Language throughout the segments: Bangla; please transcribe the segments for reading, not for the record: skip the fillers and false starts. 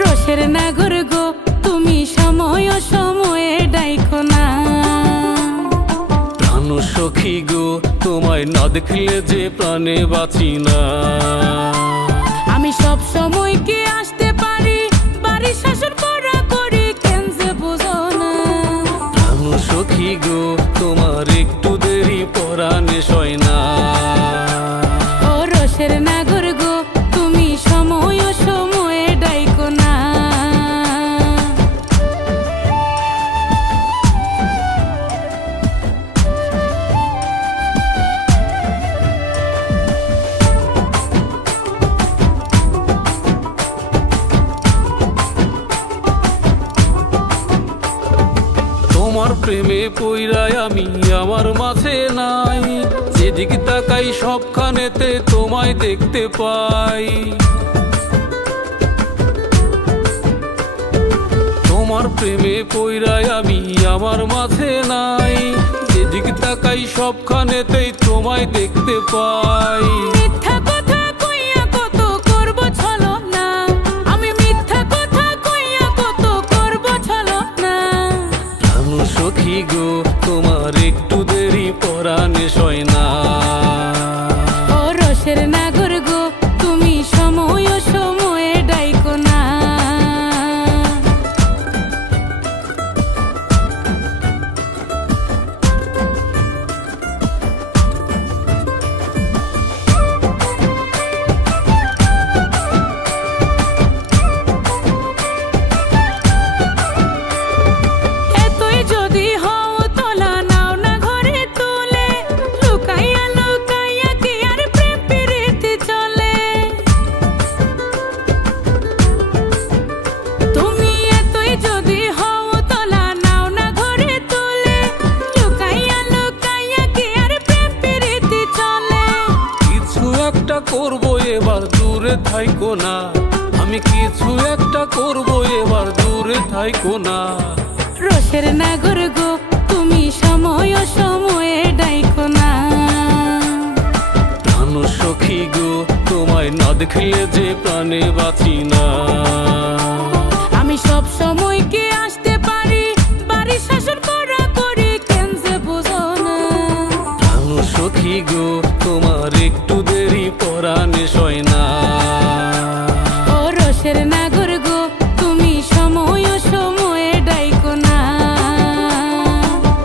রসের নাগর গো তুমি সময় সময়ে ডাইকো না। প্রাণ সখী গো তোমায় না দেখলে যে প্রাণে বাঁচি না। আমি সব সময় কি আসতে পারি, বাড়ি শাসন করা করি কেন যে বুঝো না। প্রাণ সখী গো তোমার একটু দেরি পরাণে সয় না। ও রসের নাগর গো তুমি সময় সময়ে ডাইকো না। তোমার প্রেমে পইরায় আমি আমার মাঝে নাই, যেদিক তাকাই সবখানেতে তোমায় দেখতে পাই। তোমার প্রেমে পইরায় আমি আমার মাঝে নাই, যেদিক তাকাই সবখানেতেই তোমায় দেখতে পাই। মিথ্যা কথা কইয়া কত করব ছলনা, আমি মিথ্যা কথা কইয়া কত করব ছলনা। প্রাণ সখী গো তোমার একটু দেরি পরাণে সয় না। ও রসের নাগর গো তুমি সময় সময়ে ডাইকো না। এতই যদি হও তোলা নাও না ঘরে তুলে, লুকাইয়া লুকাইয়া কি আর প্রেম প্রীতি চলে। তুমি এতই যদি হও তোলা নাও না ঘরে তুলে, লুকাইয়া লুকাইয়া কি আর প্রেম প্রীতি চলে। কিছু একটা করবো এবার দূরে থাইকো না, আমি কিছু একটা করবো এবার দূরে থাইকো না। রসের নাগর গো তুমি সময় সময়ে ডাইকো না। প্রাণ সখী গো তোমায় না দেখলে যে প্রাণে বাঁচি না। আমি সব সময় কি আসতে পারি, বাড়ি শাসন করা করি কেন যে বুঝো না। প্রাণ সখী গো তোমার একটু দেরি পরাণে সয় না। ও রসের নাগর গো তুমি সময় সময়ে ডাইকো না।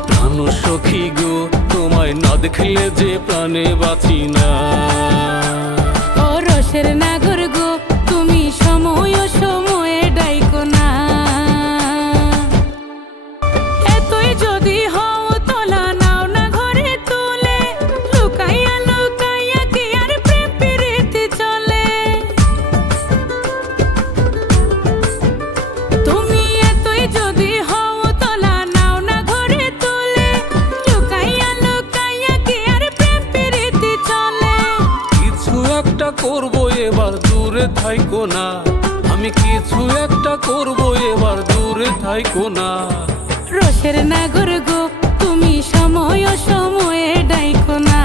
প্রাণ সখী গো তোমায় না দেখলে যে প্রাণে বাঁচি না। ও রসের নাগর গো তুমি সময় সময়ে ডাইকো না। এতই যদি হও তোলা নাও না ঘরে তুলে, লুকাইয়া লুকাইয়া কি আর প্রেম প্রীতি চলে। তুমি এতই যদি হও তোলা নাও না ঘরে তুলে, লুকাইয়া লুকাইয়া কি আর প্রেম প্রীতি চলে। কিছু একটা করবো এবার দূরে থাইকো না, আমি কিছু একটা করবো এবার দূরে থাইকো না। রসের নাগর গো তুমি সময় সময়ে ডাইকো না।